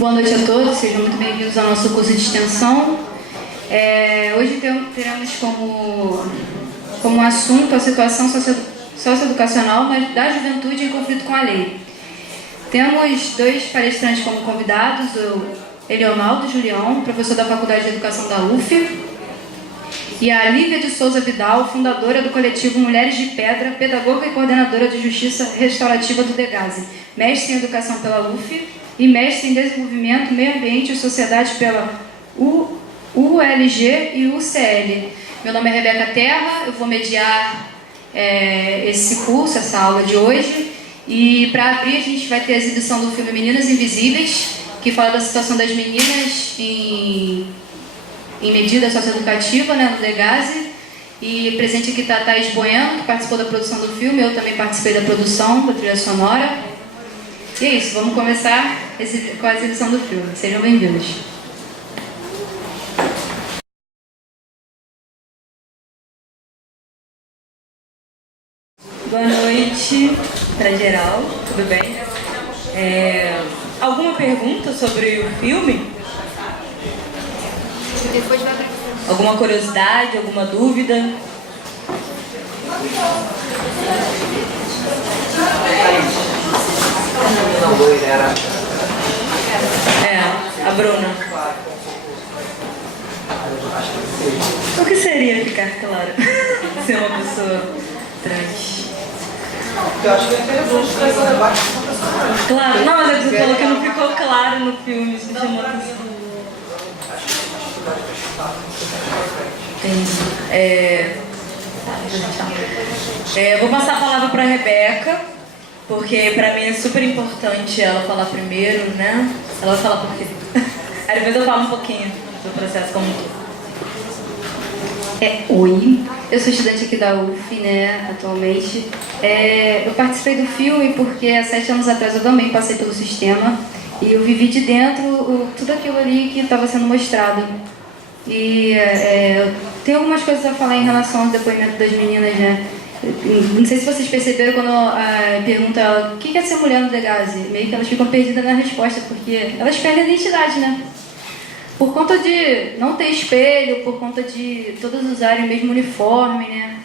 Boa noite a todos, sejam muito bem-vindos ao nosso curso de extensão. Hoje teremos como assunto a situação socioeducacional da juventude em conflito com a lei. Temos dois palestrantes como convidados, o Eleonaldo Julião, professor da Faculdade de Educação da UF, e a Lívia de Souza Vidal, fundadora do coletivo Mulheres de Pedra, pedagoga e coordenadora de Justiça Restaurativa do DEGASE, mestre em Educação pela UF e mestre em Desenvolvimento, Meio Ambiente e Sociedade pela ULG e UCL. Meu nome é Rebeca Terra, eu vou mediar esse curso, essa aula de hoje. E para abrir a gente vai ter a exibição do filme Meninas Invisíveis, que fala da situação das meninas em medida socioeducativa, né, no DEGASE. E presente aqui está a Thaís Bueno, que participou da produção do filme, eu também participei da produção, da trilha sonora. E é isso, vamos começar com a exibição do filme. Sejam bem-vindos. Boa noite para geral, tudo bem? Alguma pergunta sobre o filme? Alguma curiosidade, alguma dúvida? A Bruna. O que seria ficar claro? Ser uma pessoa trans? Eu acho que é interessante trazer o debate com a pessoa. Claro, não, mas você falou que não ficou claro no filme, isso me chamou a atenção. Vou passar a palavra para a Rebeca, porque para mim é super importante ela falar primeiro, né? Ela vai falar por quê? Aí depois eu falo um pouquinho do processo como um todo. Oi, eu sou estudante aqui da UF, né, atualmente. Eu participei do filme porque há 7 anos atrás eu também passei pelo sistema e eu vivi de dentro tudo aquilo ali que estava sendo mostrado. E tem algumas coisas a falar em relação ao depoimento das meninas, né? Não sei se vocês perceberam quando pergunta o que é ser mulher no DEGASE, meio que elas ficam perdidas na resposta, porque elas perdem a identidade, né? Por conta de não ter espelho, por conta de todas usarem o mesmo uniforme, né?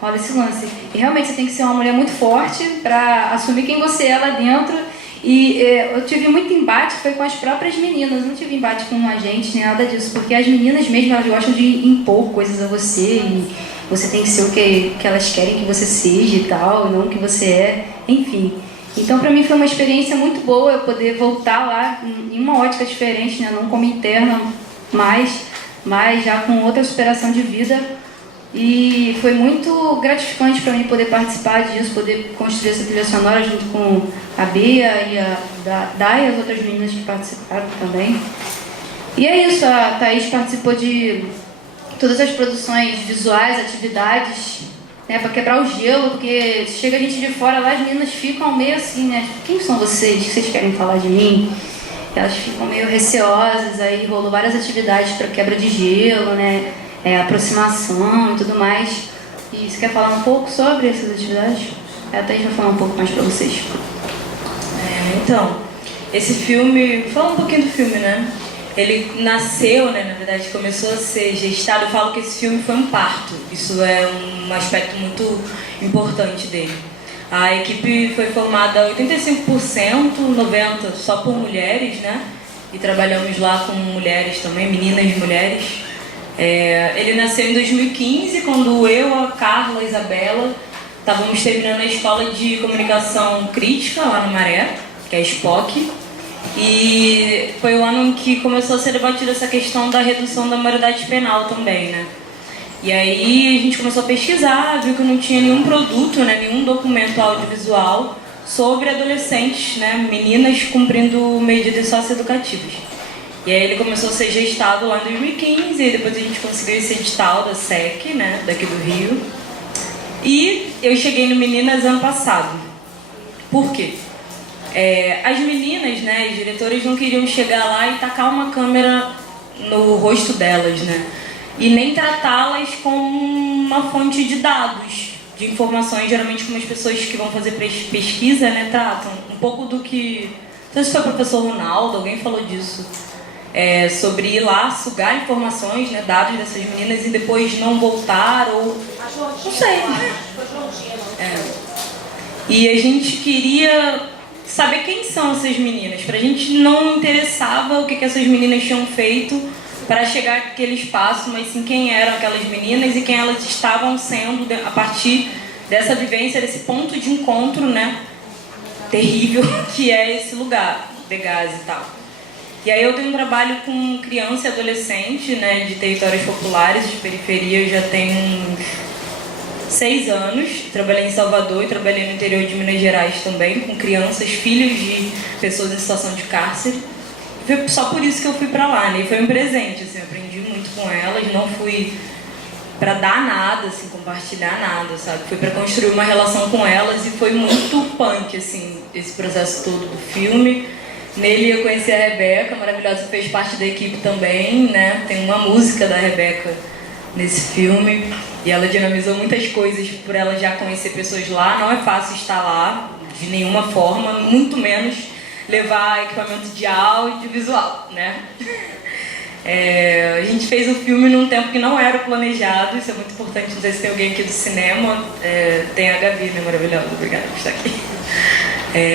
Rola esse lance. E realmente você tem que ser uma mulher muito forte para assumir quem você é lá dentro. E eu tive muito embate, foi com as próprias meninas, eu não tive embate com a gente, nem nada disso, porque as meninas mesmo, elas gostam de impor coisas a você, e você tem que ser o que elas querem que você seja e tal, não o que você é, enfim. Então, para mim foi uma experiência muito boa eu poder voltar lá em uma ótica diferente, né? Não como interna, mas já com outra superação de vida. E foi muito gratificante para mim poder participar disso, poder construir essa trilha sonora junto com a Bia e a Dai e as outras meninas que participaram também. E é isso, a Thaís participou de todas as produções visuais, atividades, né, para quebrar o gelo, porque chega a gente de fora lá, as meninas ficam meio assim, né? Quem são vocês? O que vocês querem falar de mim? Elas ficam meio receosas, aí rolou várias atividades para quebra de gelo, né? Aproximação e tudo mais. E você quer falar um pouco sobre essas atividades? A Thaís vai falar um pouco mais para vocês. Então, esse filme, fala um pouquinho do filme, né? Ele nasceu, né, na verdade, começou a ser gestado. Eu falo que esse filme foi um parto. Isso é um aspecto muito importante dele. A equipe foi formada 85%, 90% só por mulheres, né? E trabalhamos lá com mulheres também, meninas e mulheres. Ele nasceu em 2015, quando eu, a Carla e a Isabela estávamos terminando a escola de comunicação crítica lá no Maré, que é a SPOC. E foi o ano em que começou a ser debatida essa questão da redução da maioridade penal também, né? E aí a gente começou a pesquisar, viu que não tinha nenhum produto, né, nenhum documento audiovisual sobre adolescentes, né, meninas cumprindo medidas socioeducativas. E aí ele começou a ser gestado lá em 2015, e depois a gente conseguiu esse edital da SEC, né, daqui do Rio. E eu cheguei no Meninas ano passado. Por quê? As meninas, né, as diretoras não queriam chegar lá e tacar uma câmera no rosto delas, né? E nem tratá-las como uma fonte de dados, de informações, geralmente como as pessoas que vão fazer pesquisa, né, tratam. Um pouco do que não sei se foi o professor Ronaldo, alguém falou disso, sobre ir lá sugar informações, né, dados dessas meninas e depois não voltar, ou não sei. E a gente queria saber quem são essas meninas. Pra gente não interessava o que essas meninas tinham feito para chegar àquele espaço, mas sim quem eram aquelas meninas e quem elas estavam sendo a partir dessa vivência, desse ponto de encontro, né, terrível que é esse lugar, Degaze e tal. E aí eu tenho um trabalho com criança e adolescente, né, de territórios populares, de periferia, eu já tenho uns 6 anos. Trabalhei em Salvador e trabalhei no interior de Minas Gerais também, com crianças, filhos de pessoas em situação de cárcere. Foi só por isso que eu fui pra lá, né? E foi um presente, assim, eu aprendi muito com elas, não fui pra dar nada, assim, compartilhar nada, sabe? Fui pra construir uma relação com elas e foi muito punk, assim, esse processo todo do filme. Nele eu conheci a Rebeca, maravilhosa, que fez parte da equipe também, né? Tem uma música da Rebeca nesse filme e ela dinamizou muitas coisas por ela já conhecer pessoas lá. Não é fácil estar lá, de nenhuma forma, muito menos levar equipamento de áudio e visual, né? A gente fez o filme num tempo que não era planejado, isso é muito importante. Não sei se tem alguém aqui do cinema, tem a Gabi, né, maravilhosa, obrigada por estar aqui.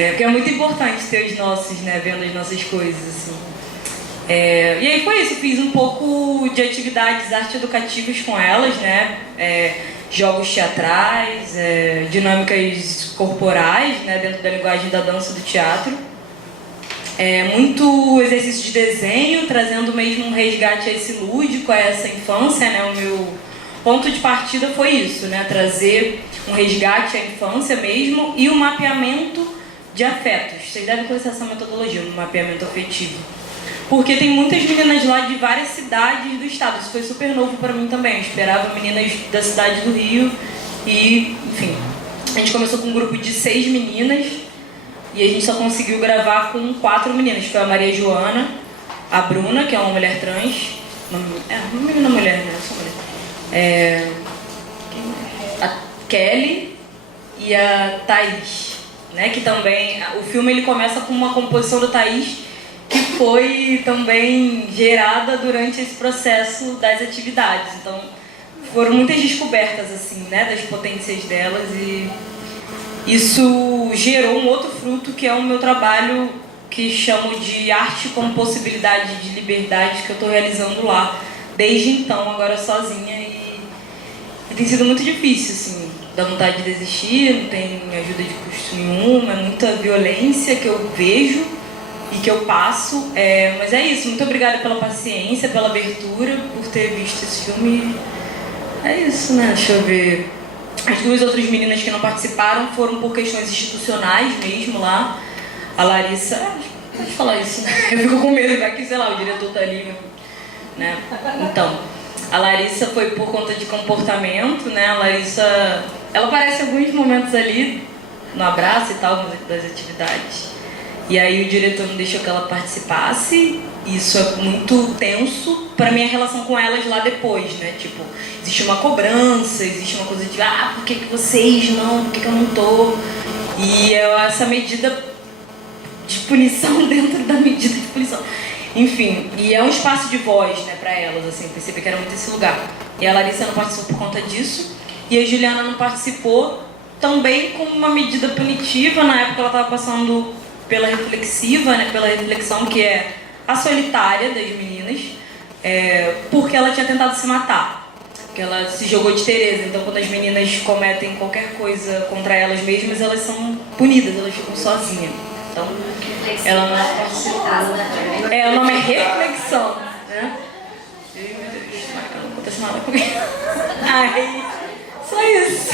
Porque é muito importante ter os nossos, né, vendo as nossas coisas, assim. E aí foi isso, fiz um pouco de atividades arte-educativas com elas, né, jogos teatrais, dinâmicas corporais, né, dentro da linguagem da dança e do teatro. Muito exercício de desenho, trazendo mesmo um resgate a esse lúdico, a essa infância, né, o meu ponto de partida foi isso, né, trazer um resgate à infância mesmo e o mapeamento de afetos. Vocês devem conhecer essa metodologia, o mapeamento afetivo. Porque tem muitas meninas lá de várias cidades do estado. Isso foi super novo para mim também. Eu esperava meninas da cidade do Rio e, enfim. A gente começou com um grupo de 6 meninas e a gente só conseguiu gravar com 4 meninas. Foi a Maria Joana, a Bruna, que é uma mulher trans. Uma menina mulher, né? Só mulher. A Kelly e a Thaís, né? Que também... O filme ele começa com uma composição da Thaís que foi também gerada durante esse processo das atividades. Então, foram muitas descobertas, assim, né, das potências delas e isso gerou um outro fruto que é o meu trabalho que chamo de arte como possibilidade de liberdade que eu estou realizando lá desde então, agora sozinha e tem sido muito difícil, assim, dá vontade de desistir, não tem ajuda de custo nenhuma, é muita violência que eu vejo e que eu passo, mas é isso, muito obrigada pela paciência, pela abertura, por ter visto esse filme. É isso, né? Deixa eu ver. As 2 outras meninas que não participaram foram por questões institucionais mesmo lá. A Larissa, pode falar isso, né? Eu fico com medo, vai que, sei lá, o diretor tá ali, né? Então, a Larissa foi por conta de comportamento, né? A Larissa, ela aparece em alguns momentos ali, no abraço e tal, das atividades. E aí o diretor não deixou que ela participasse. Isso é muito tenso para minha relação com elas lá depois, né? Tipo, existe uma cobrança, existe uma coisa de por que vocês não, por que eu não tô? E essa medida de punição dentro da medida de punição. Enfim, e é um espaço de voz, né, para elas, assim, eu percebi que era muito esse lugar. E a Larissa não participou por conta disso, e a Juliana não participou também com uma medida punitiva. Na época ela estava passando pela reflexiva, né, pela reflexão que é a solitária das meninas, porque ela tinha tentado se matar, porque ela se jogou de Tereza. Então quando as meninas cometem qualquer coisa contra elas mesmas, elas são punidas, elas ficam sozinhas. Então ela não participou. O nome é reflexão, né? Não acontece nada comigo. Aí, só isso.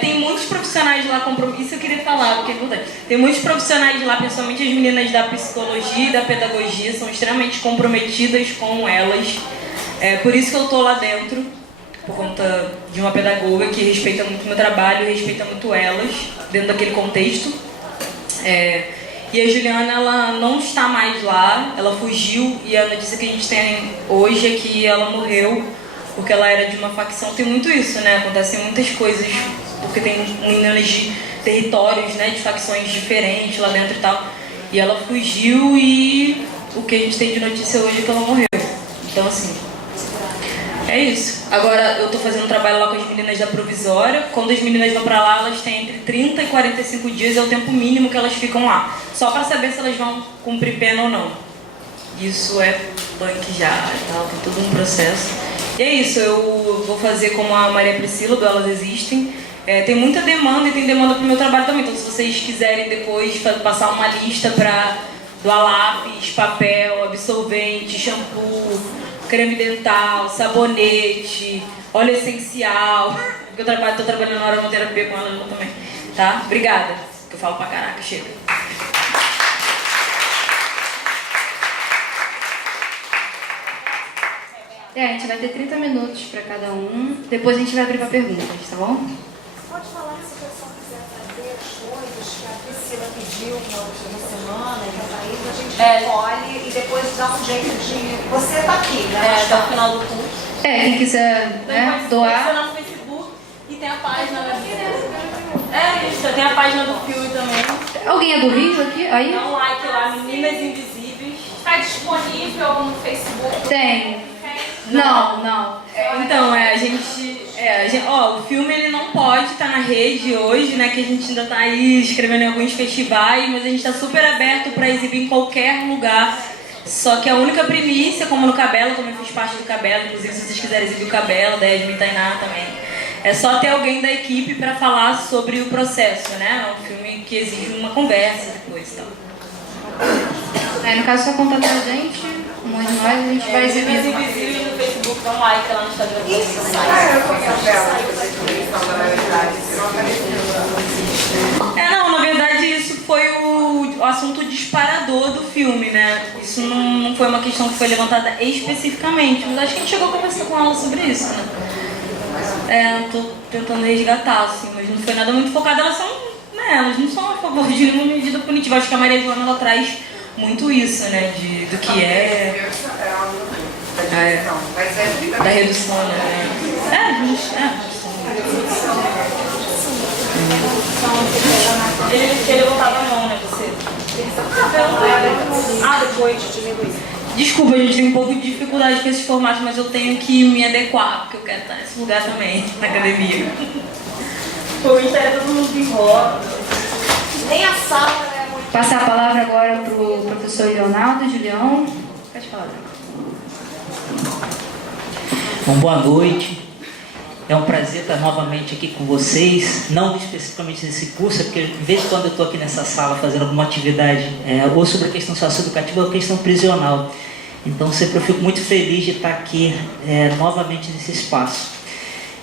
Tem muitos profissionais lá comprometidos, isso eu queria falar, porque é importante. Tem muitos profissionais lá, principalmente as meninas da psicologia e da pedagogia, são extremamente comprometidas com elas. Por isso que eu tô lá dentro, por conta de uma pedagoga que respeita muito o meu trabalho, respeita muito elas, dentro daquele contexto. E a Juliana, ela não está mais lá, ela fugiu, e a notícia que a gente tem hoje é que ela morreu porque ela era de uma facção. Tem muito isso, né? Acontecem muitas coisas, porque tem meninas de territórios, né, de facções diferentes lá dentro e tal. E ela fugiu e o que a gente tem de notícia hoje é que ela morreu. Então, assim, é isso. Agora, eu tô fazendo um trabalho lá com as meninas da Provisória. Quando as meninas vão pra lá, elas têm entre 30 e 45 dias, é o tempo mínimo que elas ficam lá. Só pra saber se elas vão cumprir pena ou não. Isso é punk já e tal, tem todo um processo. E é isso, eu vou fazer como a Maria Priscila, do Elas Existem. Tem muita demanda e tem demanda pro meu trabalho também. Então, se vocês quiserem depois passar uma lista pra doar lápis, papel, absorvente, shampoo, creme dental, sabonete, óleo essencial. Porque eu tô trabalhando na aromaterapia com ela também. Tá? Obrigada. Que eu falo pra caraca, chega. A gente vai ter 30 minutos para cada um. Depois a gente vai abrir para perguntas, tá bom? Pode falar se o pessoal quiser fazer as coisas que a Priscila pediu na última semana, que a Thaís, a gente recolhe e depois dá um jeito de... Você tá aqui, né? Até o final do curso. Quem quiser, né, doar. no Facebook e tem a página isso, tem a página do filme também. Alguém é do Rio aqui? Aí? Dá um like lá, Meninas Invisíveis. Está disponível no Facebook? Tem. Não. Então, o filme ele não pode estar na rede hoje, né? Que a gente ainda está aí escrevendo em alguns festivais, mas a gente está super aberto para exibir em qualquer lugar. Só que a única primícia, como no Cabelo, também fiz parte do Cabelo, inclusive se vocês quiserem exibir o Cabelo, da Yasmin Tainá também, é só ter alguém da equipe para falar sobre o processo, né? É um filme que exige uma conversa depois e tal. No caso, só contatar a gente, nós, a gente vai exibir. Meninas Invisíveis no Facebook, dá um like lá no Instagram. Na verdade isso foi o assunto disparador do filme, né? Isso não foi uma questão que foi levantada especificamente, mas acho que a gente chegou a conversar com ela sobre isso, né? Tô tentando resgatar, assim, mas não foi nada muito focado. Elas não são a favor de nenhuma medida punitiva. Acho que a Maria Joana, ela traz muito isso, né? Do que é... da redução, né? Ele levantava a mão, né, você? Depois. Desculpa, a gente tem um pouco de dificuldade com esses formatos, mas eu tenho que me adequar, porque eu quero estar nesse lugar também, na academia. O Insta é todo mundo em roda. Nem a sala é muito... Passar a palavra agora para o professor Leonardo Julião. Pode falar. Bom, boa noite. É um prazer estar novamente aqui com vocês, não especificamente nesse curso, porque de vez em quando eu estou aqui nessa sala fazendo alguma atividade, ou sobre a questão socioeducativa ou a questão prisional. Então sempre eu fico muito feliz de estar aqui novamente nesse espaço.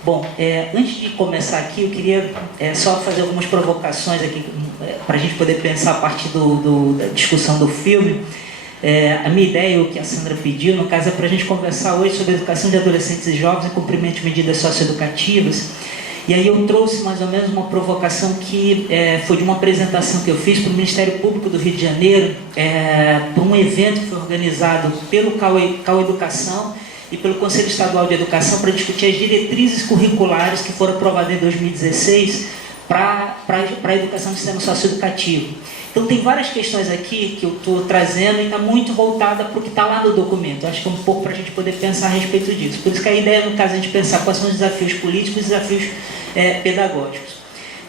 Bom, antes de começar aqui, eu queria só fazer algumas provocações aqui para a gente poder pensar a partir da discussão do filme. A minha ideia, o que a Sandra pediu, no caso, é para a gente conversar hoje sobre a educação de adolescentes e jovens e cumprimento de medidas socioeducativas. E aí eu trouxe mais ou menos uma provocação que foi de uma apresentação que eu fiz para o Ministério Público do Rio de Janeiro, para um evento que foi organizado pelo CAU Educação e pelo Conselho Estadual de Educação para discutir as diretrizes curriculares que foram aprovadas em 2016 para a educação do sistema socioeducativo. Então tem várias questões aqui que eu estou trazendo e está muito voltada para o que está lá no documento. Acho que é um pouco para a gente poder pensar a respeito disso. Por isso que a ideia, no caso, é a gente pensar quais são os desafios políticos e os desafios pedagógicos.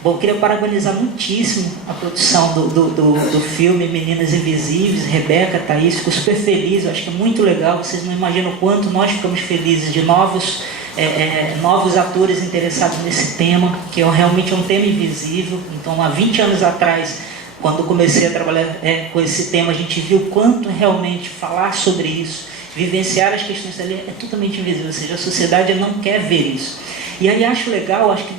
Bom, queria parabenizar muitíssimo a produção do filme Meninas Invisíveis, Rebeca, Thaís, fico super feliz, eu acho que é muito legal, vocês não imaginam o quanto nós ficamos felizes de novos atores interessados nesse tema, que realmente é um tema invisível. Então, há 20 anos atrás, quando comecei a trabalhar com esse tema, a gente viu o quanto realmente falar sobre isso, vivenciar as questões ali é totalmente invisível, ou seja, a sociedade não quer ver isso. E aí acho legal, acho que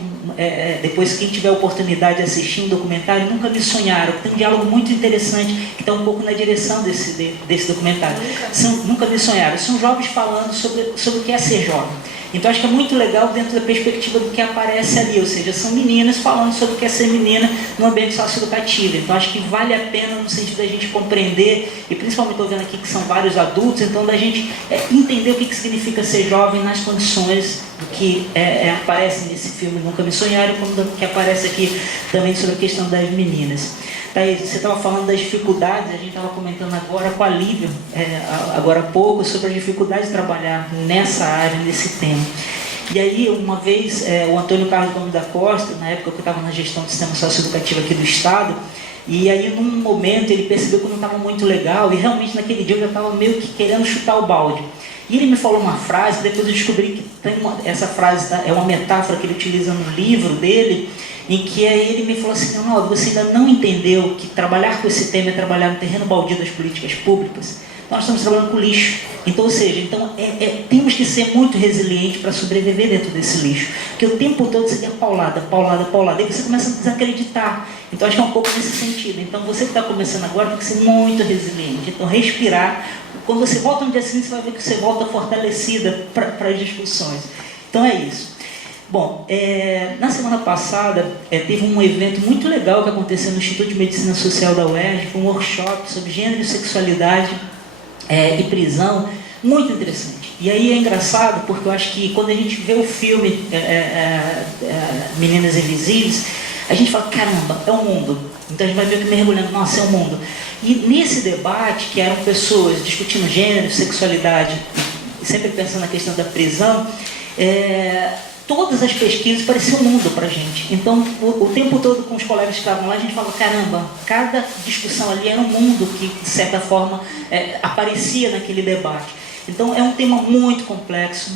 depois quem tiver a oportunidade de assistir um documentário, nunca me sonharam, tem um diálogo muito interessante que está um pouco na direção desse documentário. Nunca me sonharam, são jovens falando sobre o que é ser jovem. Então acho que é muito legal dentro da perspectiva do que aparece ali, ou seja, são meninas falando sobre o que é ser menina no ambiente socioeducativo. Então acho que vale a pena no sentido da gente compreender, e principalmente estou vendo aqui que são vários adultos, então da gente entender o que significa ser jovem nas condições do que aparece nesse filme Nunca Me Sonharam, como do que aparece aqui também sobre a questão das meninas. Thaís, você estava falando das dificuldades, a gente estava comentando agora com a Lívia, agora há pouco, sobre a dificuldade de trabalhar nessa área, nesse tema. E aí, uma vez, o Antônio Carlos Gomes da Costa, na época que eu estava na gestão do sistema socioeducativo aqui do Estado, e aí, num momento, ele percebeu que não estava muito legal, e realmente naquele dia eu já estava meio que querendo chutar o balde. E ele me falou uma frase, que depois eu descobri que essa frase é uma metáfora que ele utiliza no livro dele, em que ele me falou assim: não, você ainda não entendeu que trabalhar com esse tema é trabalhar no terreno baldio das políticas públicas? Nós estamos trabalhando com lixo. Então, ou seja, temos que ser muito resilientes para sobreviver dentro desse lixo. Porque o tempo todo você tem paulada, paulada, paulada, e você começa a desacreditar. Então, acho que é um pouco nesse sentido. Então, você que está começando agora tem que ser muito resiliente. Então, respirar. Quando você volta no dia seguinte, você vai ver que você volta fortalecida para as discussões. Então, é isso. Bom, na semana passada teve um evento muito legal que aconteceu no Instituto de Medicina Social da UERJ, um workshop sobre gênero e sexualidade e prisão, muito interessante. E aí é engraçado porque eu acho que quando a gente vê o filme Meninas Invisíveis, a gente fala, caramba, é um mundo. Então a gente vai meio que mergulhando, nossa, é um mundo. E nesse debate, que eram pessoas discutindo gênero, sexualidade, e sempre pensando na questão da prisão, todas as pesquisas pareciam um mundo para a gente. Então, o tempo todo com os colegas que estavam lá, a gente falava, caramba, cada discussão ali era um mundo que, de certa forma, aparecia naquele debate. Então, é um tema muito complexo,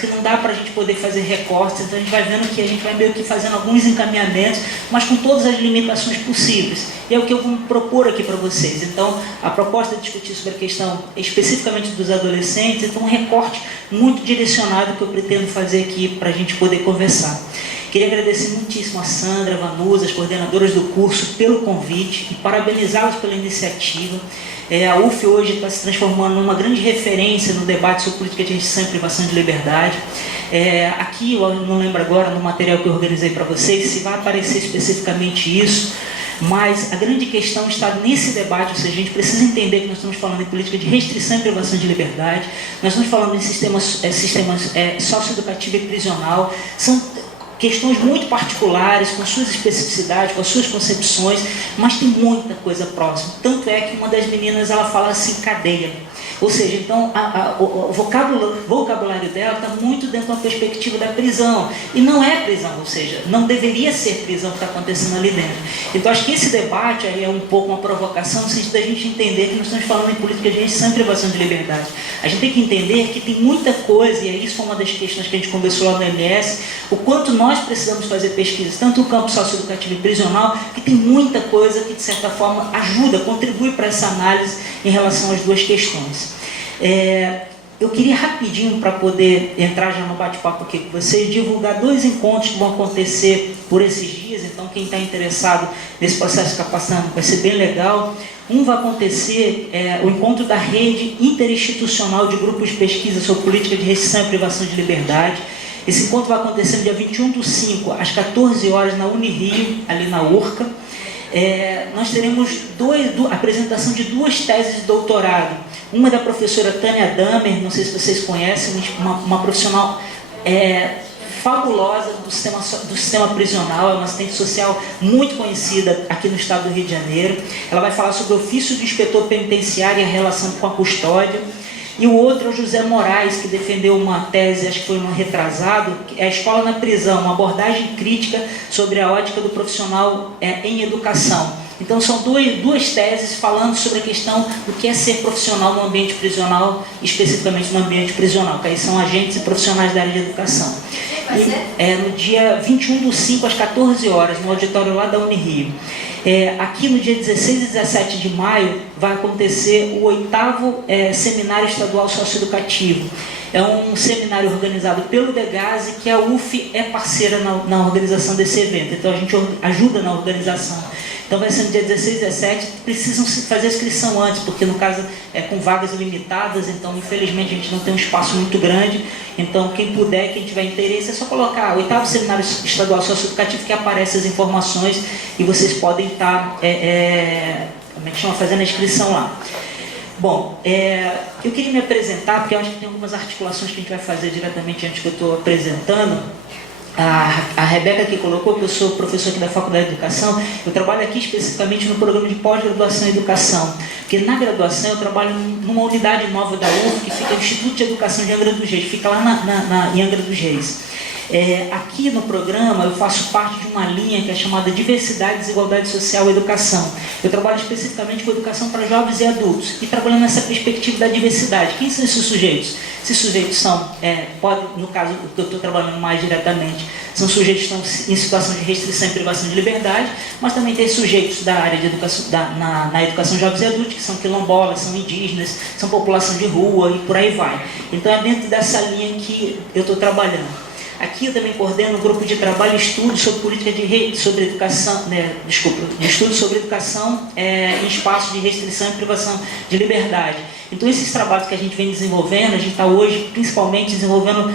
que não dá para a gente poder fazer recortes. Então, a gente vai vendo que a gente vai meio que fazendo alguns encaminhamentos, mas com todas as limitações possíveis. E é o que eu vou propor aqui para vocês. Então, a proposta é discutir sobre a questão especificamente dos adolescentes, então um recorte muito direcionado que eu pretendo fazer aqui para a gente poder conversar. Queria agradecer muitíssimo a Sandra, a Vanusa, as coordenadoras do curso, pelo convite e parabenizá-las pela iniciativa. A UF hoje está se transformando numa grande referência no debate sobre política de restrição e privação de liberdade. Aqui, eu não lembro agora, no material que eu organizei para vocês, se vai aparecer especificamente isso, mas a grande questão está nesse debate, ou seja, a gente precisa entender que nós estamos falando em política de restrição e privação de liberdade, nós estamos falando em sistemas socioeducativo e prisional, são questões muito particulares, com suas especificidades, com as suas concepções, mas tem muita coisa próxima. Tanto é que uma das meninas, ela fala assim, cadeia. Ou seja, então, o vocabulário dela está muito dentro da perspectiva da prisão. E não é prisão, ou seja, não deveria ser prisão que está acontecendo ali dentro. Então, acho que esse debate aí é um pouco uma provocação, no sentido da gente entender que nós estamos falando em política de restrição e privação de liberdade. A gente tem que entender que tem muita coisa, e isso foi uma das questões que a gente conversou lá no MS, o quanto nós precisamos fazer pesquisas, tanto no campo socioeducativo e prisional, que tem muita coisa que, de certa forma, ajuda, contribui para essa análise em relação às duas questões. Eu queria rapidinho, para poder entrar já no bate-papo aqui com vocês, divulgar 2 encontros que vão acontecer por esses dias. Então, quem está interessado nesse processo de capacitação vai ser bem legal. Um vai acontecer, o encontro da Rede Interinstitucional de Grupos de Pesquisa sobre Política de Restrição e Privação de Liberdade. Esse encontro vai acontecer no dia 21/5, às 14 horas, na Unirio, ali na URCA. Nós teremos a apresentação de 2 teses de doutorado. Uma é da professora Tânia Damer, não sei se vocês conhecem, uma profissional fabulosa do sistema prisional, é uma assistente social muito conhecida aqui no estado do Rio de Janeiro. Ela vai falar sobre o ofício do inspetor penitenciário e a relação com a custódia. E o outro é o José Moraes, que defendeu uma tese, acho que foi no retrasado, que é a Escola na Prisão, uma abordagem crítica sobre a ótica do profissional em educação. Então, são 2 teses falando sobre a questão do que é ser profissional no ambiente prisional, especificamente no ambiente prisional, que aí são agentes e profissionais da área de educação. No dia 21/5, às 14 horas, no auditório lá da Unirio. Aqui no dia 16 e 17 de maio vai acontecer o 8º Seminário Estadual Socioeducativo. É um seminário organizado pelo DEGASE, que a UF é parceira na organização desse evento. Então a gente ajuda na organização. Então vai ser no dia 16 e 17, precisam fazer a inscrição antes, porque no caso é com vagas limitadas, então infelizmente a gente não tem um espaço muito grande. Então quem puder, quem tiver interesse, é só colocar 8º Seminário Estadual Socioeducativo, que aparece as informações e vocês podem estar fazendo a inscrição lá. Bom, eu queria me apresentar, porque eu acho que tem algumas articulações que a gente vai fazer diretamente antes que eu estou apresentando. A Rebeca que colocou que eu sou professor aqui da Faculdade de Educação. Eu trabalho aqui especificamente no programa de pós-graduação em educação, porque na graduação eu trabalho numa unidade nova da UF, que fica no Instituto de Educação de Angra dos Reis, fica lá em Angra dos Reis. Aqui no programa eu faço parte de uma linha que é chamada Diversidade, Desigualdade Social e Educação. Eu trabalho especificamente com educação para jovens e adultos e trabalhando nessa perspectiva da diversidade. Quem são esses sujeitos? Esses sujeitos são, no caso que eu estou trabalhando mais diretamente, são sujeitos que estão em situação de restrição e privação de liberdade, mas também tem sujeitos da área de educação, na educação de jovens e adultos, que são quilombolas, são indígenas, são população de rua e por aí vai. Então é dentro dessa linha que eu estou trabalhando. Aqui eu também coordeno um grupo de trabalho e estudo sobre política de educação, de estudo sobre educação em espaços de restrição e privação de liberdade. Então esses trabalhos que a gente vem desenvolvendo, a gente está hoje principalmente desenvolvendo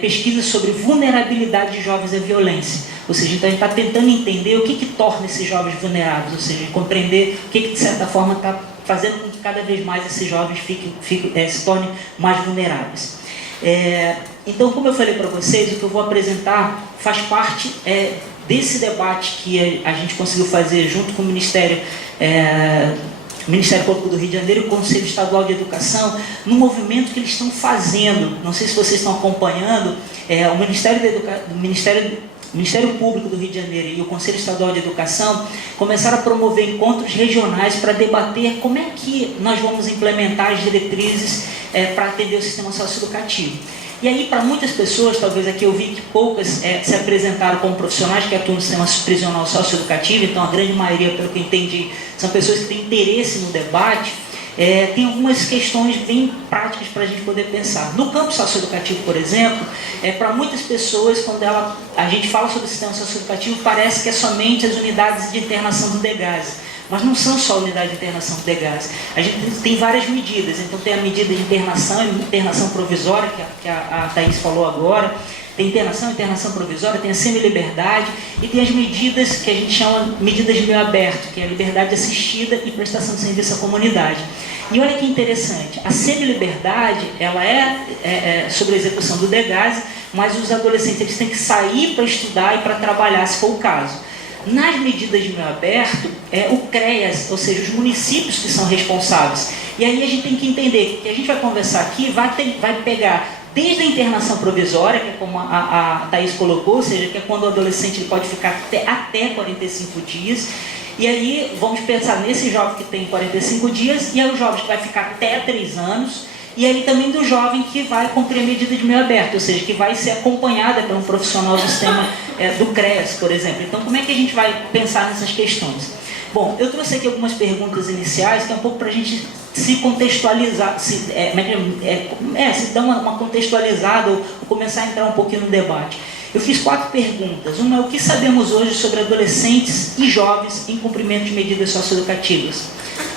pesquisas sobre vulnerabilidade de jovens à violência. Ou seja, então a gente está tentando entender o que torna esses jovens vulneráveis, ou seja, compreender o que de certa forma está fazendo com que cada vez mais esses jovens se tornem mais vulneráveis. Então, como eu falei para vocês, o que eu vou apresentar faz parte desse debate que a gente conseguiu fazer junto com o Ministério Público do Rio de Janeiro e o Conselho Estadual de Educação, no movimento que eles estão fazendo. Não sei se vocês estão acompanhando, o Ministério Público do Rio de Janeiro e o Conselho Estadual de Educação começaram a promover encontros regionais para debater como é que nós vamos implementar as diretrizes para atender o sistema socioeducativo. E aí, para muitas pessoas, talvez aqui eu vi que poucas se apresentaram como profissionais que atuam no sistema prisional socioeducativo, então a grande maioria, pelo que eu entendi, são pessoas que têm interesse no debate. Tem algumas questões bem práticas para a gente poder pensar. No campo socioeducativo, por exemplo, para muitas pessoas, quando a gente fala sobre o sistema socioeducativo, parece que é somente as unidades de internação do DEGASE. Mas não são só unidades de internação do DEGASE. A gente tem várias medidas. Então tem a medida de internação provisória, que a Thaís falou agora. Tem internação provisória, tem a semi-liberdade e tem as medidas que a gente chama medidas de meio aberto, que é a liberdade assistida e prestação de serviço à comunidade. E olha que interessante, a semi-liberdade, ela é sobre a execução do DEGASE, mas os adolescentes eles têm que sair para estudar e para trabalhar, se for o caso. Nas medidas de meio aberto, o CREAS, ou seja, os municípios que são responsáveis. E aí a gente tem que entender que a gente vai conversar aqui, vai pegar desde a internação provisória, que é como a Thaís colocou, ou seja, que é quando o adolescente ele pode ficar até 45 dias. E aí vamos pensar nesse jovem que tem 45 dias, e aí o jovem que vai ficar até 3 anos, e aí também do jovem que vai cumprir a medida de meio aberto, ou seja, que vai ser acompanhada por um profissional do sistema do CREAS, por exemplo. Então, como é que a gente vai pensar nessas questões? Bom, eu trouxe aqui algumas perguntas iniciais, que é um pouco para a gente se contextualizar, se dar uma contextualizada ou começar a entrar um pouquinho no debate. Eu fiz 4 perguntas. Uma é o que sabemos hoje sobre adolescentes e jovens em cumprimento de medidas socioeducativas.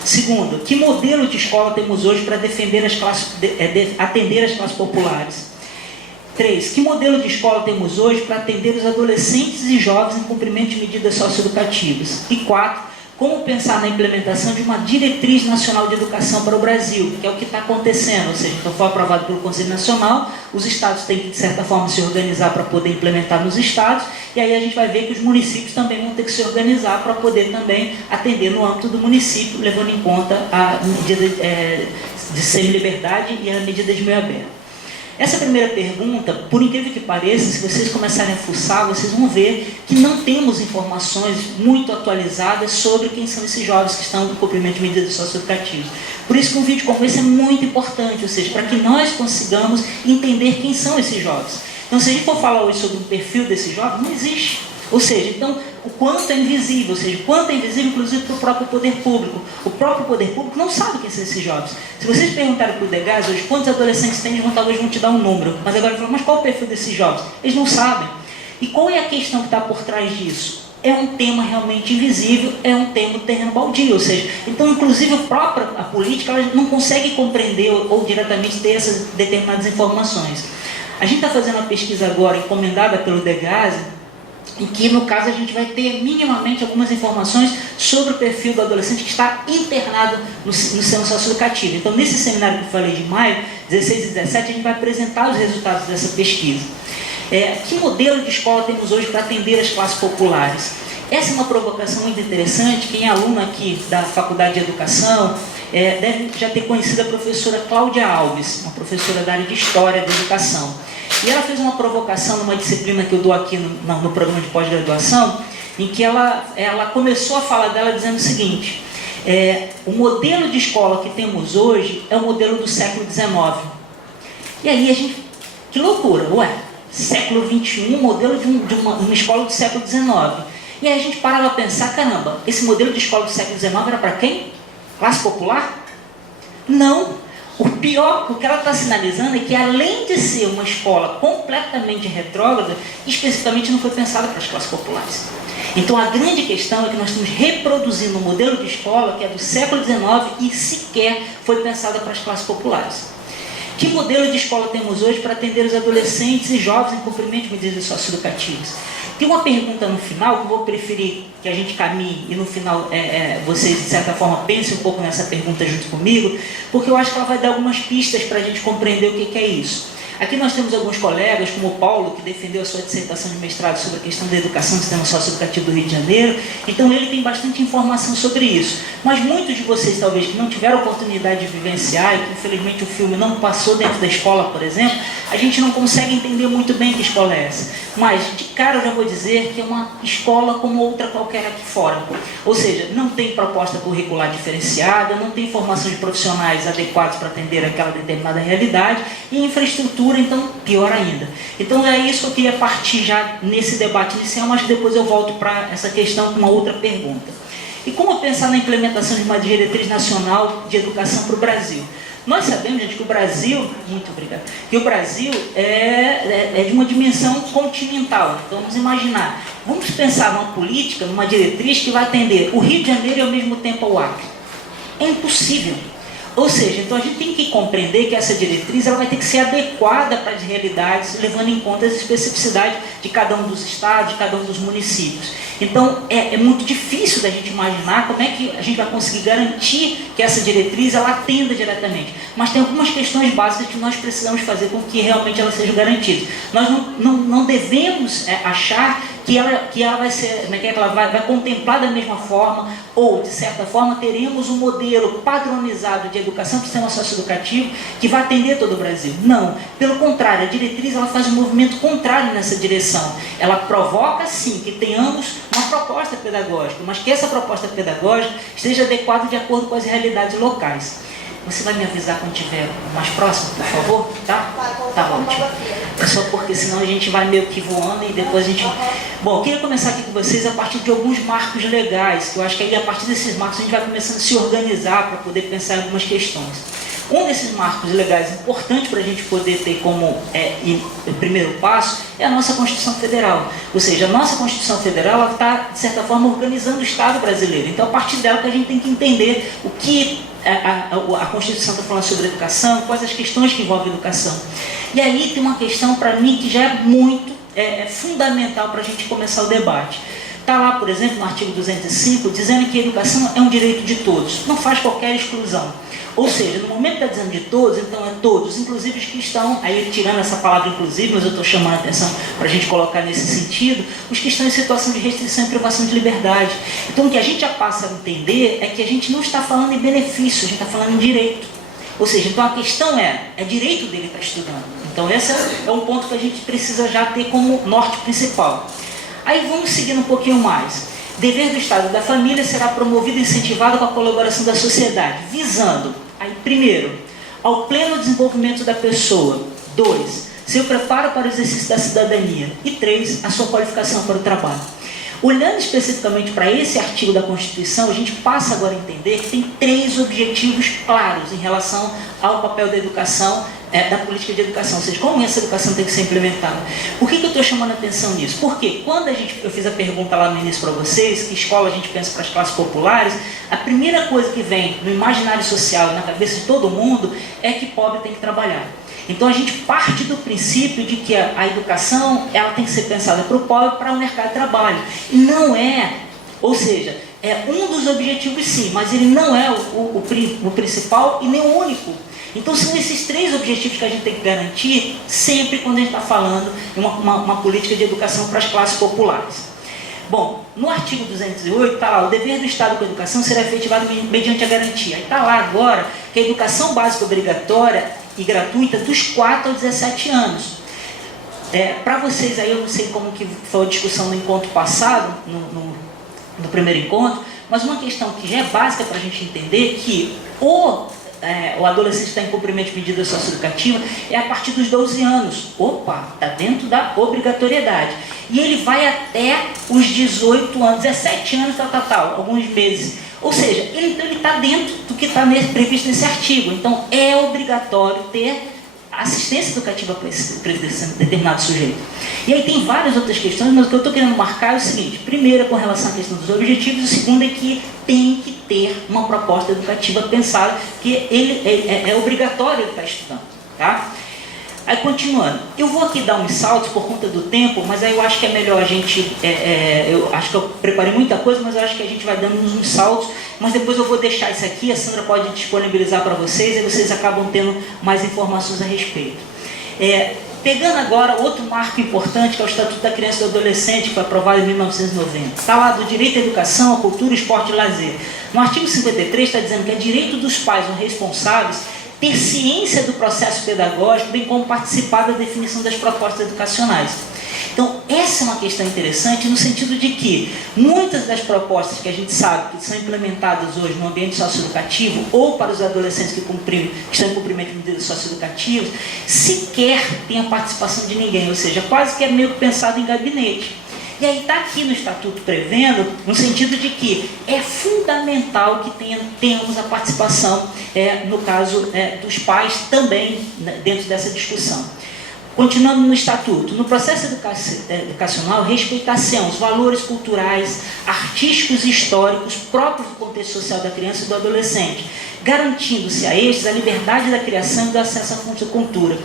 Segundo, que modelo de escola temos hoje para atender as classes populares? 3, que modelo de escola temos hoje para atender os adolescentes e jovens em cumprimento de medidas socioeducativas? E 4, como pensar na implementação de uma diretriz nacional de educação para o Brasil, que é o que está acontecendo, ou seja, então foi aprovado pelo Conselho Nacional, os estados têm que, de certa forma, se organizar para poder implementar nos estados, e aí a gente vai ver que os municípios também vão ter que se organizar para poder também atender no âmbito do município, levando em conta a medida de semi-liberdade e a medida de meio aberto. Essa primeira pergunta, por incrível que pareça, se vocês começarem a fuçar, vocês vão ver que não temos informações muito atualizadas sobre quem são esses jovens que estão no cumprimento de medidas socioeducativas. Por isso que um vídeo como esse é muito importante, ou seja, para que nós consigamos entender quem são esses jovens. Então, se a gente for falar hoje sobre o perfil desses jovens, não existe. Ou seja, então, o quanto é invisível, ou seja, o quanto é invisível, inclusive, para o próprio poder público. O próprio poder público não sabe quem são esses jovens. Se vocês perguntarem para o DEGASE hoje quantos adolescentes tem, eles talvez vão te dar um número. Mas agora, mas qual é o perfil desses jovens? Eles não sabem. E qual é a questão que está por trás disso? É um tema realmente invisível, é um tema do terreno baldio, ou seja, então, inclusive, a política ela não consegue compreender ou diretamente ter essas determinadas informações. A gente está fazendo uma pesquisa agora, encomendada pelo DEGASE, em que, no caso, a gente vai ter minimamente algumas informações sobre o perfil do adolescente que está internado no sistema socioeducativo. Então, nesse seminário que eu falei de maio, 16 e 17, a gente vai apresentar os resultados dessa pesquisa. Que modelo de escola temos hoje para atender as classes populares? Essa é uma provocação muito interessante. Quem é aluno aqui da Faculdade de Educação deve já ter conhecido a professora Cláudia Alves, uma professora da área de História da Educação. E ela fez uma provocação numa disciplina que eu dou aqui no programa de pós-graduação, em que ela começou a fala dela dizendo o seguinte: o modelo de escola que temos hoje é o modelo do século XIX. E aí a gente, que loucura, século XXI, modelo de uma escola do século XIX. E aí a gente parava a pensar, caramba, esse modelo de escola do século XIX era para quem? Classe popular? Não. O pior, o que ela está sinalizando é que, além de ser uma escola completamente retrógrada, especificamente não foi pensada para as classes populares. Então a grande questão é que nós estamos reproduzindo um modelo de escola que é do século XIX e sequer foi pensada para as classes populares. Que modelo de escola temos hoje para atender os adolescentes e jovens em cumprimento de medidas socioeducativas? Tem uma pergunta no final que eu vou preferir que a gente caminhe e no final vocês, de certa forma, pensem um pouco nessa pergunta junto comigo, porque eu acho que ela vai dar algumas pistas para a gente compreender o que é isso. Aqui nós temos alguns colegas, como o Paulo, que defendeu a sua dissertação de mestrado sobre a questão da educação do sistema socioeducativo do Rio de Janeiro, então ele tem bastante informação sobre isso. Mas muitos de vocês, talvez, que não tiveram oportunidade de vivenciar, e que infelizmente o filme não passou dentro da escola, por exemplo, a gente não consegue entender muito bem que escola é essa. Mas, de cara, eu já vou dizer que é uma escola como outra qualquer aqui fora. Ou seja, não tem proposta curricular diferenciada, não tem formação de profissionais adequados para atender aquela determinada realidade, e infraestrutura, então, pior ainda. Então, é isso que eu queria partir já nesse debate inicial, mas depois eu volto para essa questão com uma outra pergunta. E como pensar na implementação de uma diretriz nacional de educação para o Brasil? Nós sabemos, gente, que o Brasil, muito obrigado, que o Brasil é de uma dimensão continental. Então, vamos imaginar, vamos pensar numa política, numa diretriz que vai atender o Rio de Janeiro e ao mesmo tempo o Acre. É impossível. Ou seja, então a gente tem que compreender que essa diretriz ela vai ter que ser adequada para as realidades, levando em conta as especificidades de cada um dos estados, de cada um dos municípios. Então é muito difícil da gente imaginar como é que a gente vai conseguir garantir que essa diretriz ela atenda diretamente. Mas tem algumas questões básicas que nós precisamos fazer com que realmente elas sejam garantidas. Nós não devemos achar que ela vai ser, ela vai contemplar da mesma forma, ou, de certa forma, teremos um modelo padronizado de educação do sistema socioeducativo que vai atender todo o Brasil. Não. Pelo contrário, a diretriz ela faz um movimento contrário nessa direção. Ela provoca, sim, que tenhamos uma proposta pedagógica, mas que essa proposta pedagógica esteja adequada de acordo com as realidades locais. Você vai me avisar quando estiver mais próximo, por favor? Tá? Tá ótimo. É só porque senão a gente vai meio que voando e depois a gente... Bom, eu queria começar aqui com vocês a partir de alguns marcos legais, que eu acho que aí a partir desses marcos a gente vai começando a se organizar para poder pensar em algumas questões. Um desses marcos legais importantes para a gente poder ter como o primeiro passo é a nossa Constituição Federal. Ou seja, a nossa Constituição Federal está, de certa forma, organizando o Estado brasileiro. Então, a partir dela que a gente tem que entender o que a Constituição está falando sobre educação, quais as questões que envolvem educação. E aí tem uma questão, para mim, que já é muito fundamental para a gente começar o debate. Está lá, por exemplo, no artigo 205, dizendo que a educação é um direito de todos, não faz qualquer exclusão. Ou seja, no momento que está dizendo de todos, então é todos, inclusive os que estão, aí tirando essa palavra inclusive, mas eu estou chamando a atenção para a gente colocar nesse sentido, os que estão em situação de restrição e privação de liberdade. Então o que a gente já passa a entender é que a gente não está falando em benefício, a gente está falando em direito. Ou seja, então a questão é direito dele estar estudando. Então esse é um ponto que a gente precisa já ter como norte principal. Aí vamos seguindo um pouquinho mais. Dever do Estado e da família será promovido e incentivado com a colaboração da sociedade, visando, primeiro, ao pleno desenvolvimento da pessoa. 2, seu preparo para o exercício da cidadania. E 3, a sua qualificação para o trabalho. Olhando especificamente para esse artigo da Constituição, a gente passa agora a entender que tem 3 objetivos claros em relação ao papel da educação, da política de educação, ou seja, como essa educação tem que ser implementada. Por que eu estou chamando a atenção nisso? Porque quando eu fiz a pergunta lá no início para vocês, que escola a gente pensa para as classes populares, a primeira coisa que vem no imaginário social, na cabeça de todo mundo, é que pobre tem que trabalhar. Então a gente parte do princípio de que a educação ela tem que ser pensada para o pobre, para o mercado de trabalho. E não é, ou seja, é um dos objetivos sim, mas ele não é o principal e nem o único. Então são esses 3 objetivos que a gente tem que garantir sempre quando a gente está falando em uma política de educação para as classes populares. Bom, no artigo 208 está lá, o dever do Estado com a educação será efetivado mediante a garantia. Aí está lá agora que a educação básica obrigatória e gratuita dos 4 aos 17 anos. Para vocês aí, eu não sei como que foi a discussão no encontro passado, no primeiro encontro, mas uma questão que já é básica para a gente entender que o adolescente está em cumprimento de medida socioeducativa é a partir dos 12 anos. Opa, está dentro da obrigatoriedade. E ele vai até os 18 anos, 17 anos, alguns meses. Ou seja, ele está dentro do que está previsto nesse artigo. Então, é obrigatório ter assistência educativa para esse determinado sujeito. E aí tem várias outras questões, mas o que eu estou querendo marcar é o seguinte: primeiro, com relação à questão dos objetivos, e o segundo é que tem que ter uma proposta educativa pensada, que ele é obrigatório ele estar estudando. Tá? Aí, continuando, eu vou aqui dar uns saltos por conta do tempo, mas aí eu acho que é melhor a gente, eu acho que eu preparei muita coisa, mas eu acho que a gente vai dando uns saltos, mas depois eu vou deixar isso aqui, a Sandra pode disponibilizar para vocês, e vocês acabam tendo mais informações a respeito. Pegando agora outro marco importante, que é o Estatuto da Criança e do Adolescente, que foi aprovado em 1990. Está lá do direito à educação, à cultura, esporte e lazer. No artigo 53 está dizendo que é direito dos pais ou responsáveis ter ciência do processo pedagógico, bem como participar da definição das propostas educacionais. Então, essa é uma questão interessante no sentido de que muitas das propostas que a gente sabe que são implementadas hoje no ambiente socioeducativo ou para os adolescentes que estão em cumprimento de medidas socioeducativas, sequer tem a participação de ninguém, ou seja, quase que é meio que pensado em gabinete. E aí está aqui no Estatuto prevendo, no sentido de que é fundamental que tenhamos a participação, no caso dos pais também, né, dentro dessa discussão. Continuando no Estatuto, no processo educacional, respeitar-se os valores culturais, artísticos e históricos próprios do contexto social da criança e do adolescente, garantindo-se a estes a liberdade da criação e do acesso à cultura.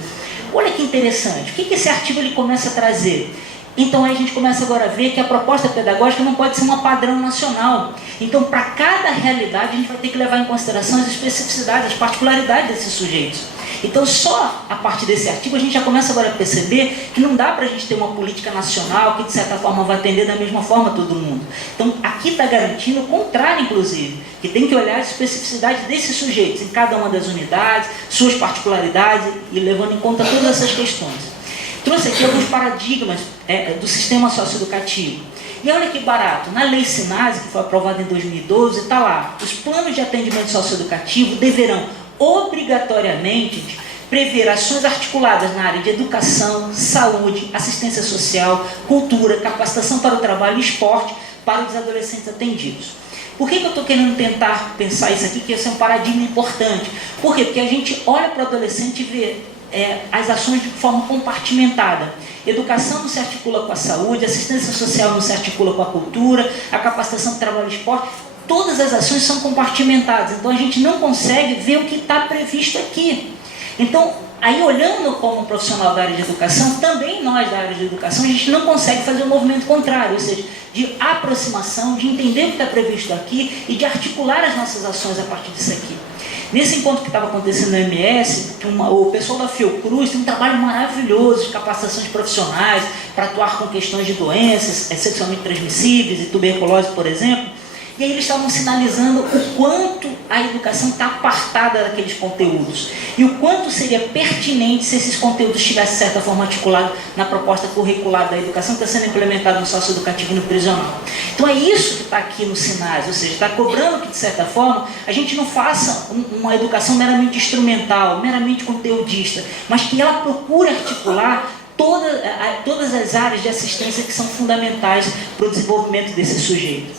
Olha que interessante, o que esse artigo ele começa a trazer? Então aí a gente começa agora a ver que a proposta pedagógica não pode ser uma padrão nacional. Então, para cada realidade, a gente vai ter que levar em consideração as especificidades, as particularidades desses sujeitos. Então, só a partir desse artigo, a gente já começa agora a perceber que não dá para a gente ter uma política nacional que, de certa forma, vai atender da mesma forma todo mundo. Então, aqui está garantindo o contrário, inclusive, que tem que olhar as especificidades desses sujeitos, em cada uma das unidades, suas particularidades, e levando em conta todas essas questões. Trouxe aqui alguns paradigmas do sistema socioeducativo. E olha que barato, na Lei Sinase, que foi aprovada em 2012, está lá: os planos de atendimento socioeducativo deverão obrigatoriamente prever ações articuladas na área de educação, saúde, assistência social, cultura, capacitação para o trabalho e esporte para os adolescentes atendidos. Por que eu estou querendo tentar pensar isso aqui, que esse é um paradigma importante? Por quê? Porque a gente olha para o adolescente e vê as ações de forma compartimentada. Educação não se articula com a saúde, assistência social não se articula com a cultura, a capacitação para o trabalho e esporte. Todas as ações são compartimentadas, então a gente não consegue ver o que está previsto aqui. Então, aí olhando como um profissional da área de educação, também nós da área de educação, a gente não consegue fazer o movimento contrário, ou seja, de aproximação, de entender o que está previsto aqui e de articular as nossas ações a partir disso aqui. Nesse encontro que estava acontecendo no MS, o pessoal da Fiocruz tem um trabalho maravilhoso de capacitações profissionais para atuar com questões de doenças sexualmente transmissíveis e tuberculose, por exemplo. E aí eles estavam sinalizando o quanto a educação está apartada daqueles conteúdos e o quanto seria pertinente se esses conteúdos estivessem, de certa forma, articulados na proposta curricular da educação que está sendo implementada no socioeducativo e no prisional. Então é isso que está aqui no Sinase, ou seja, está cobrando que, de certa forma, a gente não faça uma educação meramente instrumental, meramente conteudista, mas que ela procure articular todas as áreas de assistência que são fundamentais para o desenvolvimento desses sujeitos.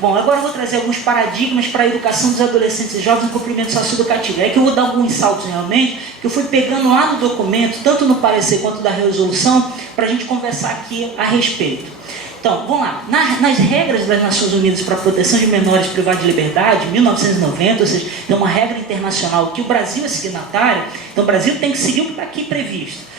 Bom, agora eu vou trazer alguns paradigmas para a educação dos adolescentes e jovens no cumprimento socioeducativo. É que eu vou dar alguns saltos realmente, que eu fui pegando lá no documento, tanto no parecer quanto da resolução, para a gente conversar aqui a respeito. Então, vamos lá. Nas regras das Nações Unidas para a Proteção de Menores Privados de Liberdade, 1990, ou seja, tem uma regra internacional que o Brasil é signatário, então o Brasil tem que seguir o que está aqui previsto.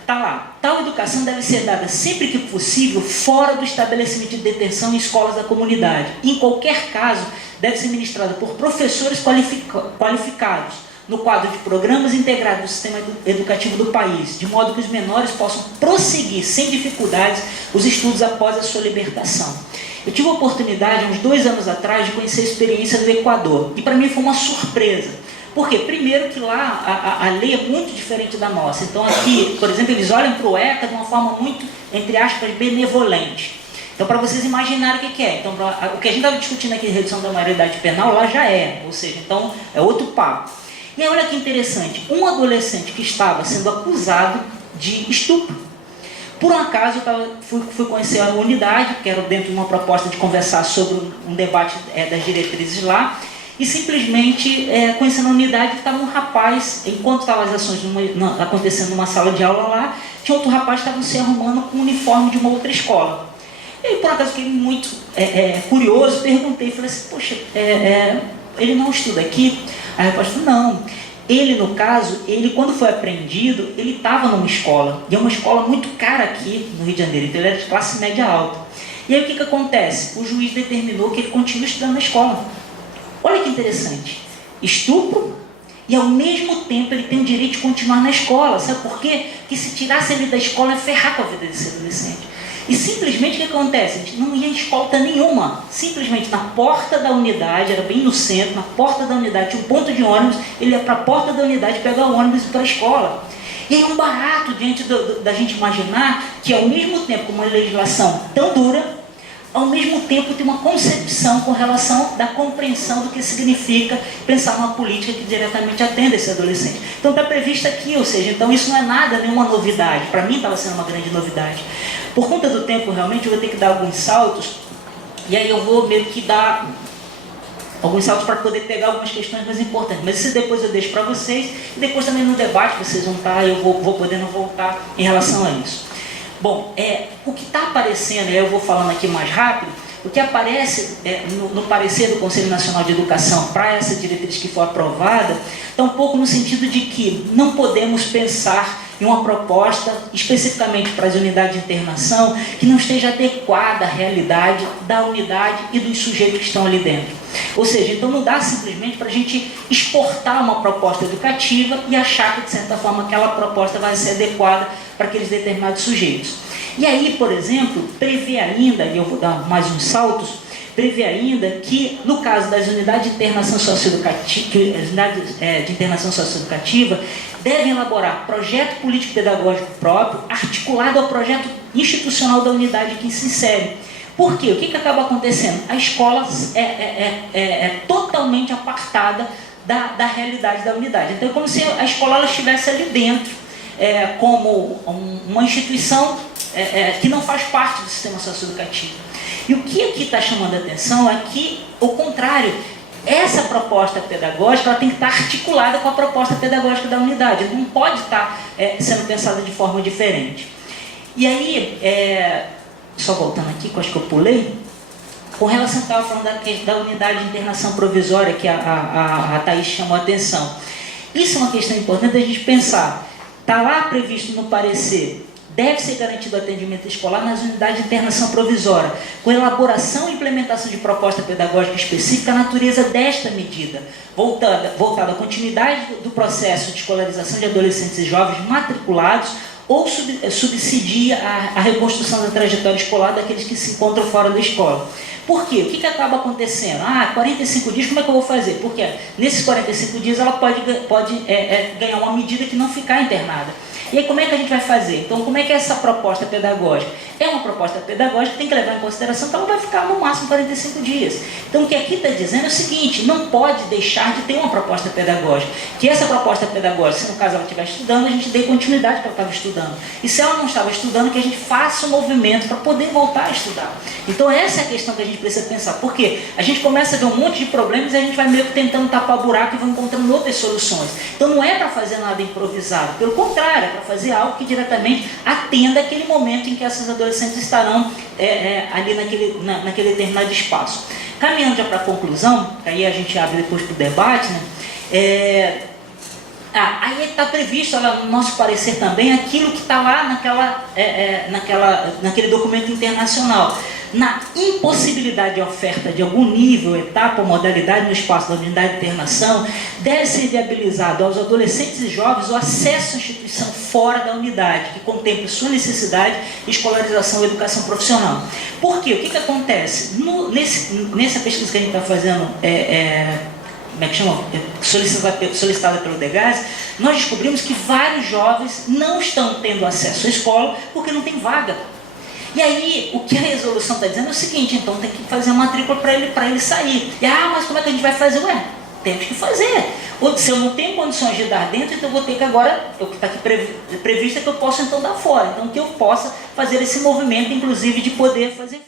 Está lá, tal educação deve ser dada sempre que possível fora do estabelecimento de detenção em escolas da comunidade. Em qualquer caso, deve ser ministrada por professores qualificados, no quadro de programas integrados do sistema educativo do país, de modo que os menores possam prosseguir sem dificuldades os estudos após a sua libertação. Eu tive a oportunidade, uns 2 anos atrás, de conhecer a experiência do Equador, e para mim foi uma surpresa. Por quê? Primeiro que lá a lei é muito diferente da nossa. Então aqui, por exemplo, eles olham para o ECA de uma forma muito, entre aspas, benevolente. Então, para vocês imaginarem o que é. Então, o que a gente estava discutindo aqui de redução da maioridade penal, lá já é. Ou seja, então é outro papo. E aí, olha que interessante. Um adolescente que estava sendo acusado de estupro. Por um acaso, eu fui conhecer a unidade, que era dentro de uma proposta de conversar sobre um debate das diretrizes lá. E simplesmente, conhecendo a unidade, estava um rapaz, enquanto estavam as ações acontecendo numa sala de aula lá, tinha outro rapaz que estava se arrumando com o uniforme de uma outra escola. E aí, por acaso, fiquei muito curioso, perguntei, falei assim, poxa, ele não estuda aqui? Aí a resposta falou, não. Ele, no caso, quando foi apreendido, ele estava numa escola, e é uma escola muito cara aqui no Rio de Janeiro, então ele era de classe média alta. E aí o que acontece? O juiz determinou que ele continue estudando na escola. Olha que interessante, estupro e ao mesmo tempo ele tem o direito de continuar na escola, sabe por quê? Porque se tirasse ele da escola é ferrar com a vida desse adolescente. E simplesmente o que acontece? A gente não ia em escolta nenhuma, simplesmente na porta da unidade, era bem no centro, na porta da unidade, tinha um ponto de ônibus, ele ia para a porta da unidade pegar o ônibus e ir para a escola. E aí é um barato diante da gente imaginar que ao mesmo tempo com uma legislação tão dura, ao mesmo tempo tem uma concepção com relação da compreensão do que significa pensar numa política que diretamente atenda esse adolescente. Então está previsto aqui, ou seja, então isso não é nada, nenhuma novidade. Para mim estava sendo uma grande novidade. Por conta do tempo, realmente, eu vou ter que dar alguns saltos, e aí eu vou meio que dar alguns saltos para poder pegar algumas questões mais importantes. Mas isso depois eu deixo para vocês, e depois também no debate vocês vão estar, eu vou podendo voltar em relação a isso. Bom, o que está aparecendo, e eu vou falando aqui mais rápido, o que aparece no parecer do Conselho Nacional de Educação para essa diretriz que foi aprovada, está um pouco no sentido de que não podemos pensar em uma proposta especificamente para as unidades de internação que não esteja adequada à realidade da unidade e dos sujeitos que estão ali dentro. Ou seja, então não dá simplesmente para a gente exportar uma proposta educativa e achar que, de certa forma, aquela proposta vai ser adequada para aqueles determinados sujeitos. E aí, por exemplo, prevê ainda, e eu vou dar mais uns saltos, prevê ainda que, no caso das unidades de internação socioeducativa, devem elaborar projeto político-pedagógico próprio, articulado ao projeto institucional da unidade que se insere. Por quê? O que acaba acontecendo? A escola é totalmente apartada da realidade da unidade. Então é como se a escola ela estivesse ali dentro, como uma instituição que não faz parte do sistema socioeducativo. E o que aqui está chamando a atenção é que, ao contrário, essa proposta pedagógica ela tem que estar articulada com a proposta pedagógica da unidade. Não pode estar sendo pensada de forma diferente. E aí, só voltando aqui, que eu acho que eu pulei, com relação ao que eu estava falando da unidade de internação provisória, que a Thaís chamou a atenção. Isso é uma questão importante a gente pensar. Está lá previsto no parecer, deve ser garantido o atendimento escolar nas unidades de internação provisória, com elaboração e implementação de proposta pedagógica específica à natureza desta medida, voltada à continuidade do processo de escolarização de adolescentes e jovens matriculados ou subsidia a reconstrução da trajetória escolar daqueles que se encontram fora da escola. Por quê? O que acaba acontecendo? 45 dias, como é que eu vou fazer? Porque nesses 45 dias ela pode ganhar uma medida que não ficar internada. E aí como é que a gente vai fazer? Então como é que é essa proposta pedagógica? É uma proposta pedagógica que tem que levar em consideração que ela vai ficar no máximo 45 dias. Então o que aqui está dizendo é o seguinte, não pode deixar de ter uma proposta pedagógica. Que essa proposta pedagógica, se no caso ela estiver estudando, a gente dê continuidade para ela estava estudando. E se ela não estava estudando, que a gente faça um movimento para poder voltar a estudar. Então essa é a questão que a gente precisa pensar. Por quê? A gente começa a ver um monte de problemas e a gente vai meio que tentando tapar buraco e vai encontrando outras soluções. Então não é para fazer nada improvisado. Pelo contrário, para fazer algo que diretamente atenda aquele momento em que essas adolescentes estarão ali naquele determinado espaço. Caminhando já para a conclusão, aí a gente abre depois para o debate, né? Aí está previsto, no nosso parecer também, aquilo que está lá naquele documento internacional. Na impossibilidade de oferta de algum nível, etapa ou modalidade no espaço da unidade de internação, deve ser viabilizado aos adolescentes e jovens o acesso à instituição fora da unidade, que contemple sua necessidade de escolarização e educação profissional. Por quê? O que acontece? Nessa pesquisa que a gente está fazendo, como é que chama? Solicitada pelo DEGASE, nós descobrimos que vários jovens não estão tendo acesso à escola porque não tem vaga. E aí, o que a resolução está dizendo é o seguinte: então tem que fazer uma matrícula para ele sair. E, mas como é que a gente vai fazer? Temos que fazer. Se eu não tenho condições de dar dentro, então eu vou ter que agora, o que está aqui previsto é que eu posso então dar fora. Então que eu possa fazer esse movimento, inclusive, de poder fazer